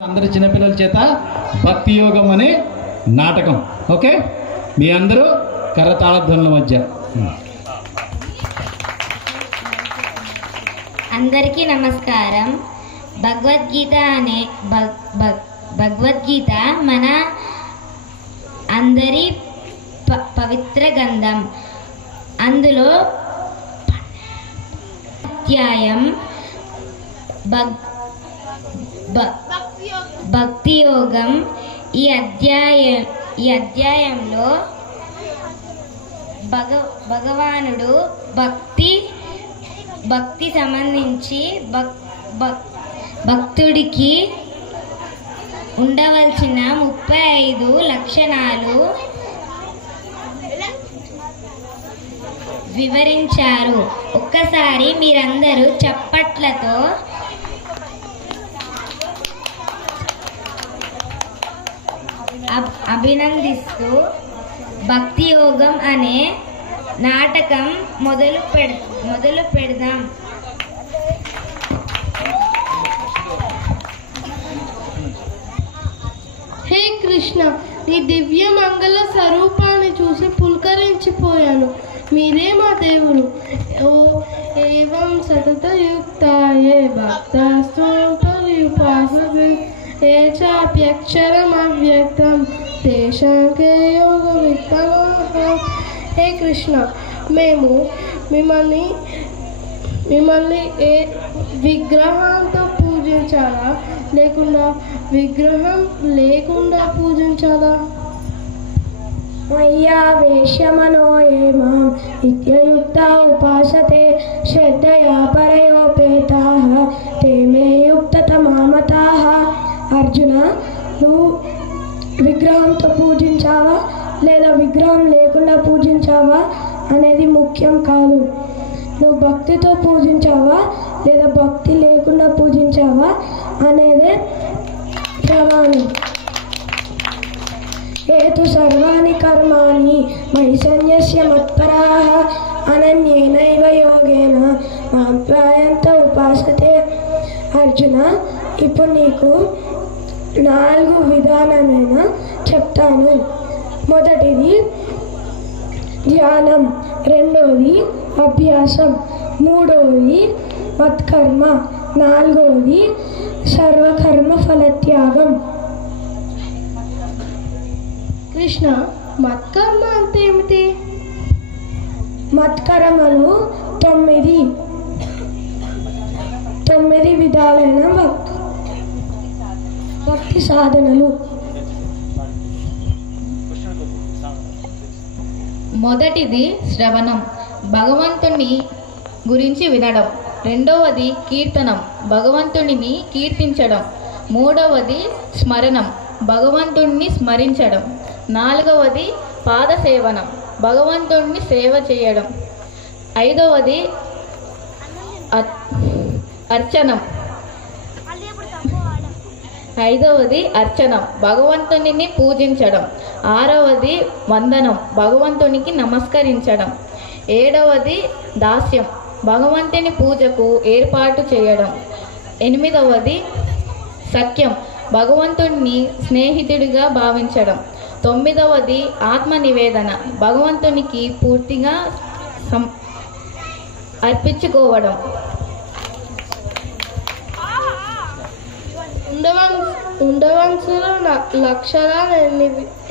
అందరి చిన్నపిల్లల చేత భక్తి యోగం అనే నాటకం. ఓకే, మీ అందరూ కరతాళ ధ్వనుల మధ్య. అందరికీ నమస్కారం. భగవద్గీత మన అందరి పవిత్ర గ్రంథం. అందులో అధ్యాయం భక్తి యోగం. ఈ అధ్యాయంలో భగవానుడు భక్తి సంబంధించి భక్తుడికి ఉండవలసిన 35 లక్షణాలు వివరించారు. ఒక్కసారి మీరందరూ చప్పట్లతో అభినందిస్తూ భక్తి యోగం అనే నాటకం మొదలు పెడదాం. హే కృష్ణ, నీ దివ్య మంగళ స్వరూపాన్ని చూసి పులకరించిపోయాను. మీరే మా దేవుడు. ఓ ఏవం సతతయుక్తాయే భక్తాస్తుపర్యుపాసతే ఏ చాప్యక్షరమవ్యక్తం తేషాం కే యోగ విత్తమః. హే కృష్ణ, మేము మిమ్మల్ని ఏ విగ్రహంతో పూజించాలా లేకుండా విగ్రహం లేకుండా పూజించాలా? మయ్యా వేష్యమనో ఏ మాం నిత్యయుక్త ఉపాసతే శ్రద్ధయా పరయోపేతాః తే మే యుక్తతమామతాః. అర్జున, నువ్వు విగ్రహంతో పూజించావా లేదా విగ్రహం లేకుండా పూజించావా అనేది ముఖ్యం కాదు. నువ్వు భక్తితో పూజించావా లేదా భక్తి లేకుండా పూజించావా అనేదే ప్రధానం. ఏతు సర్వాణి కర్మాణి మయి సన్యస్య మత్పరాః అనన్యేనైవ యోగేన మాం ధ్యాయంత ఉపాసతే. అర్జున, ఇప్పుడు నీకు 4 విధానమైన చెప్తాను. మొదటిది ధ్యానం, రెండవది అభ్యాసం, మూడవది మత్కర్మ, నాలుగవది సర్వకర్మ ఫలత్యాగం. కృష్ణ, మత్కర్మ అంటే ఏమిటి? మత్కర్మలు 9 విధాలైన భక్తి సాధనలు. మొదటిది శ్రవణం, భగవంతుని గురించి వినడం. రెండవది కీర్తనం, భగవంతునిని కీర్తించడం. మూడవది స్మరణం, భగవంతుణ్ణి స్మరించడం. నాలుగవది పాదసేవనం, భగవంతుణ్ణి సేవ చేయడం. ఐదవది అర్చనం, భగవంతునిని పూజించడం. ఆరవది వందనం, భగవంతునికి నమస్కరించడం. ఏడవది దాస్యం, భగవంతుని పూజకు ఏర్పాటు చేయడం. ఎనిమిదవది సఖ్యం, భగవంతుణ్ణి స్నేహితుడిగా భావించడం. తొమ్మిదవది ఆత్మ నివేదన, భగవంతునికి పూర్తిగా అర్పించుకోవడం. ఉండవలసిన లక్షణాలు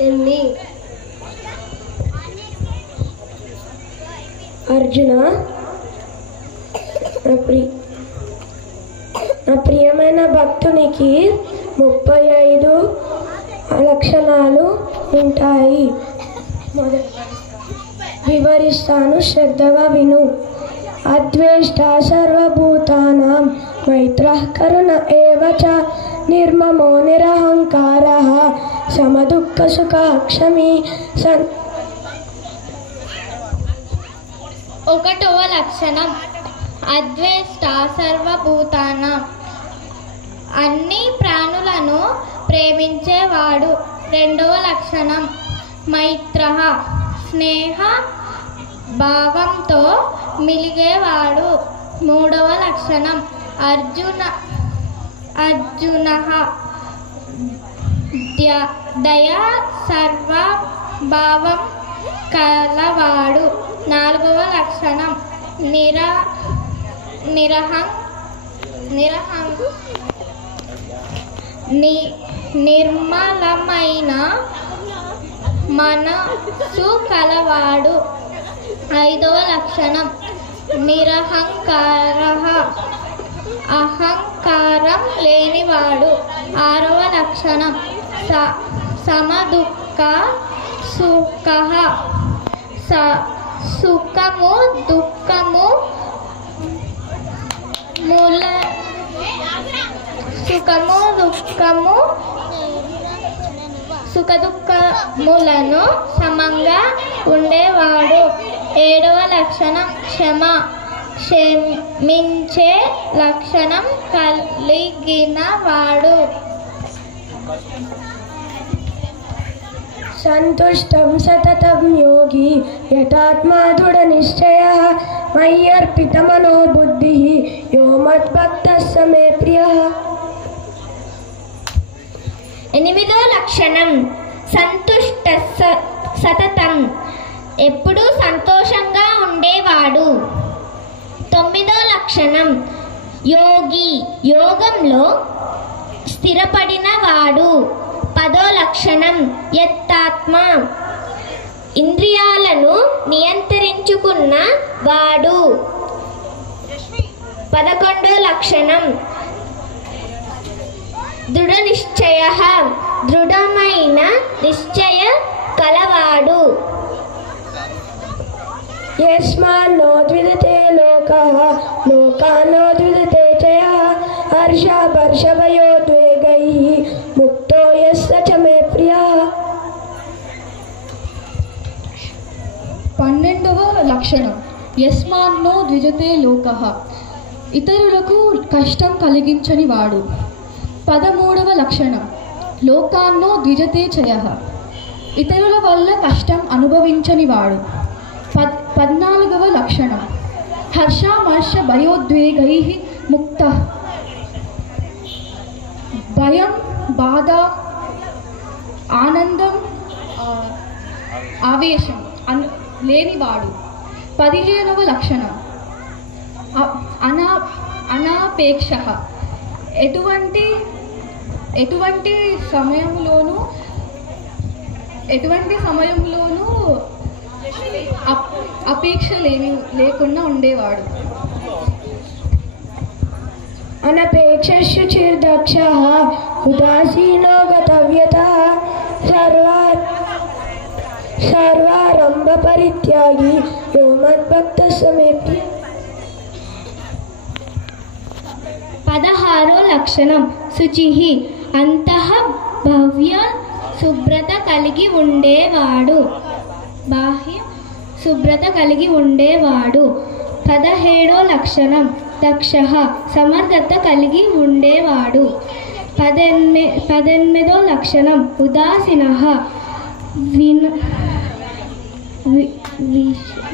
ఎన్ని? అర్జున, నా ప్రియమైన భక్తునికి 35 లక్షణాలు ఉంటాయి. వివరిస్తాను, శ్రద్ధగా విను. అద్వేష్ట సర్వభూతానాం మైత్రః కరుణ ఏవ చ నిర్మమో నిరహంకారః సమదుఃఖ సుఖః క్షమీ సన్. 1వ లక్షణం అద్వేష్ట సర్వభూతానాం, అన్ని ప్రాణులను ప్రేమించేవాడు. 2వ లక్షణం మైత్రః, స్నేహ భావంతో మిలిగేవాడు. 3వ లక్షణం అర్జునః, దయా సర్వభావం కలవాడు. 4వ లక్షణం నిర్మలమైన మనసు కలవాడు. 5వ లక్షణం నిరహంకార, అహంకారం లేనివాడు. 6వ లక్షణం సమదుఃఖ సుఖ, సుఖము దుఃఖము సుఖ దుఃఖములను సమంగా ఉండేవాడు. 7వ లక్షణం క్షమించే లక్షణం కలిగినవాడు. సంతుష్టం సతతం యోగి యథాత్మా దృఢ నిశ్చయః మయ్యర్పిత మనో బుద్ధిః యో మద్భక్తః స మే ప్రియః. 8వ లక్షణం సంతుష్ట సతతం, ఎప్పుడూ సంతోషంగా ఉండేవాడు. 9వ లక్షణం యోగి, యోగంలో స్థిరపడిన వాడు. 10వ లక్షణం యత్తాత్మ, ఇంద్రియాలను నియంత్రించుకున్న వాడు. 11వ లక్షణం దృఢ నిశ్చయ, దృఢమైన నిశ్చయ కలవాడు. యస్మాన్నో ద్విధతే లోకః లోకాన్నో ద్విధతే చ యః హర్షభయోద్వేగైః ముక్తో యస్స చ మే ప్రియః. 12వ లక్షణం యస్మాన్నో ద్విజతే లోకః, ఇతరులకు కష్టం కలిగించని వాడు. 13వ లక్షణం లోకాన్నో ద్విజతే చయః, ఇతరుల వల్ల కష్టం అనుభవించని వాడు. 14వ లక్షణం హర్షామర్ష భయోద్వేగైః ముక్తః, భయం బాధ ఆనందం ఆవేశం లేనివాడు. 15వ లక్షణం అనాపేక్ష, ఎటువంటి సమయంలోనూ అపేక్ష లేకుండా ఉండేవాడు. అనపేక్షశుచిర్దక్షః ఉదాసీనో గతవ్యతః సర్వారంభ పరిత్యాగి యో మద్భక్తః స మే ప్రియః. 16వ లక్షణం శుచిః, అంతః భవ్య శుభ్రత కలిగి ఉండేవాడు, బాహ్య శుభ్రత కలిగి ఉండేవాడు. 17వ లక్షణం దక్షః, సమర్థత కలిగి ఉండేవాడు. 18వ లక్షణం ఉదాసీనః,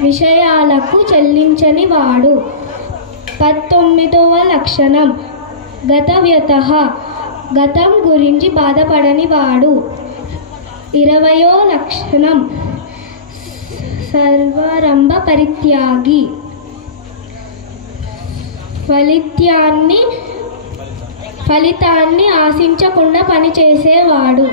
విషయాలకు చెల్లించని వాడు. 19వ లక్షణం గతవ్యతః, గతం గురించి బాధపడని వాడు. 20వ లక్షణం సర్వారంభ పరిత్యాగి, ఫలితాన్ని ఆశించకుండా పనిచేసేవాడు.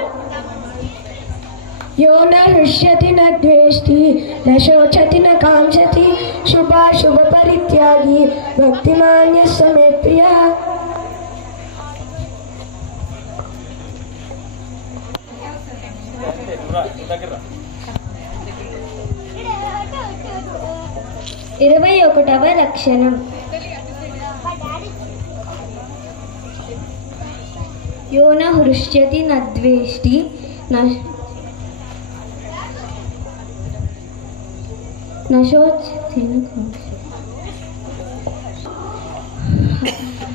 యో న హృష్యతి న ద్వేష్టి న శోచతి న కాంక్షతి శుభాశుభ పరిత్యాగి భక్తిమాన్ యస్స మే ప్రియః. 21వ లక్షణం యో న హృష్యతి న ద్వేష్టి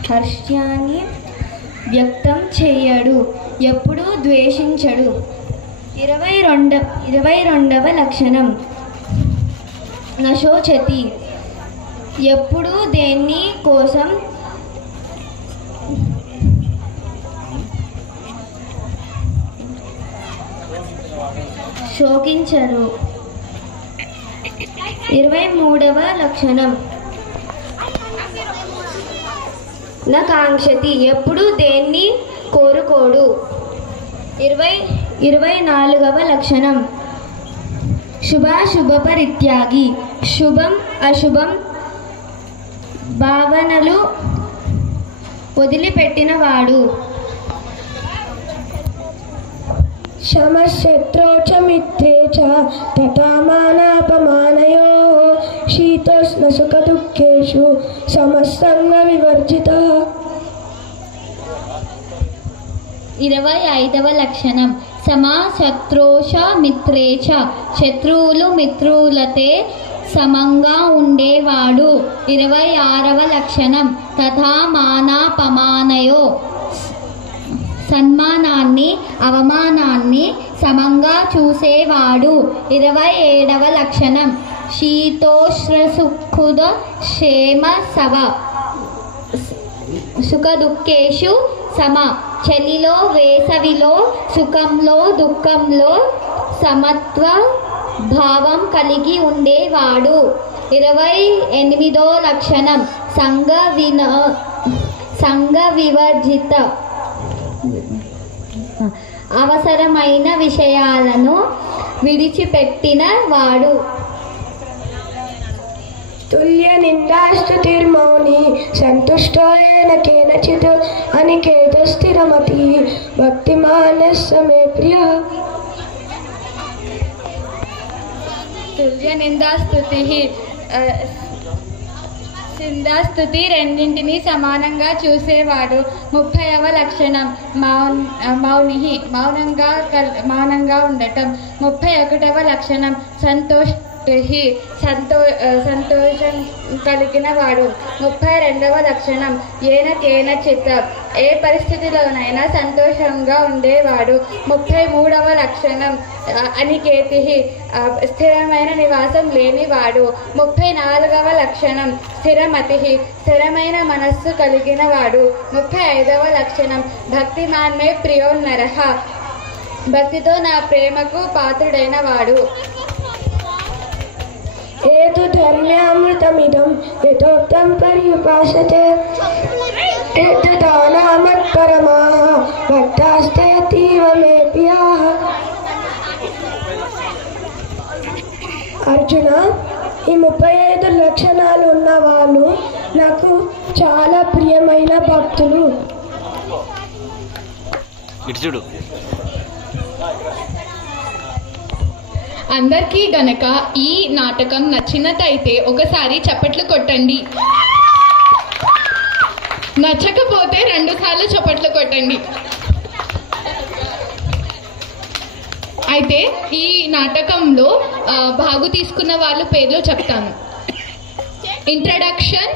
హర్ష్యాన్ని వ్యక్తం చేయడు, ఎప్పుడూ ద్వేషించడు. 22వ లక్షణం నశోచతి, ఎప్పుడూ దేన్ని కోసం శోకించరు. 23వ లక్షణం న కాంక్షతి, ఎప్పుడు దేన్ని కోరుకోడు. 24వ లక్షణం శుభాశుభ పరిత్యాగి, శుభం అశుభం భావనలు వదిలిపెట్టినవాడు. శమశత్రౌ చ మిత్రే చ తథా మానాపమానయోః శీతోష్ణ సుఖ దుఃఖేషు సమస్సంగ వివర్జితః. 25వ లక్షణం సమా శత్రోష మిత్రే చ, శత్రువులు మిత్రులతే సమంగా ఉండేవాడు. 26వ లక్షణం తథా మానాపమానయో, సన్మానాన్ని అవమానాన్ని సమంగా చూసేవాడు. 27వ లక్షణం శీతోష్ణసుఖుద క్షేమ సవ, సుఖ దుఃఖేషు సమ, చలిలో వేసవిలో సుఖంలో దుఃఖంలో సమత్వ భావం కలిగి ఉండేవాడు. 28వ లక్షణం సంఘ వివర్జిత, అవసరమైన విషయాలను విడిచిపెట్టిన వాడు. తుల్య నిందాస్తుతిర్మౌని సంతుష్టో ఏన కేనచిత్ అనికేత స్థిరమతి భక్తిమానస్య మే ప్రియః. తుల్య నిందాస్తుతి రెండింటినీ సమానంగా చూసేవాడు. 30వ లక్షణం మౌని, మౌనంగా ఉండటం. 31వ లక్షణం సంతోషం కలిగిన వాడు. 32వ లక్షణం ఏన కేనచిత్, ఏ పరిస్థితిలోనైనా సంతోషంగా ఉండేవాడు. 33వ లక్షణం అనికేతి, స్థిరమైన నివాసం లేనివాడు. 34వ లక్షణం స్థిరమతి, స్థిరమైన మనస్సు కలిగిన వాడు. 35వ లక్షణం భక్తిమాన్ మే ప్రియోన్నరః, భక్తితో నా ప్రేమకు పాత్రుడైన వాడు. ఏతు ధర్మ్యామృతమిదం యథోక్తం పర్యుపాసతే దానామత్పరమాః భక్తాస్తే అతీవ మే ప్రియాః. అర్జున, ఈ 35 లక్షణాలు ఉన్న వాళ్ళు నాకు చాలా ప్రియమైన భక్తులు. అందరికీ గనక ఈ నాటకం నచ్చినట్టయితే ఒకసారి చప్పట్లు కొట్టండి, నచ్చకపోతే 2 సార్లు చప్పట్లు కొట్టండి. అయితే ఈ నాటకంలో భాగు తీసుకున్న వాళ్ళ పేర్లు చెప్తాను. Introduction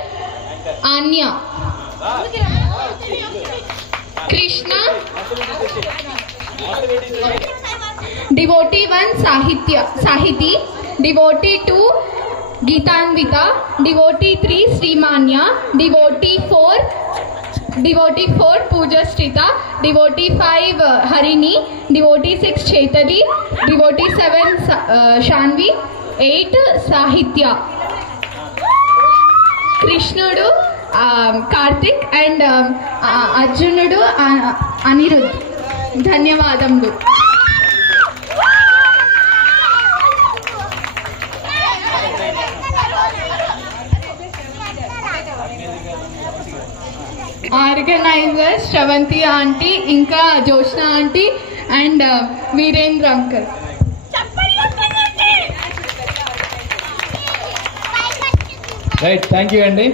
Anya, Krishna, devotee 1 Sahiti, devotee 2 Geethanvitha, devotee 3 Sreemanya, devotee 4 Poojashritha, devotee 5 Harini, devotee 6 Chaitali, devotee 7 Shanvi, 8 Sahitya. కృష్ణుడు కార్తిక్ అండ్ అర్జునుడు అనిరుద్. ధన్యవాదములు. ఆర్గనైజర్ శ్రవంతి ఆంటీ, ఇంకా Joshna aunty and Virendra uncle. Right, thank you అండి.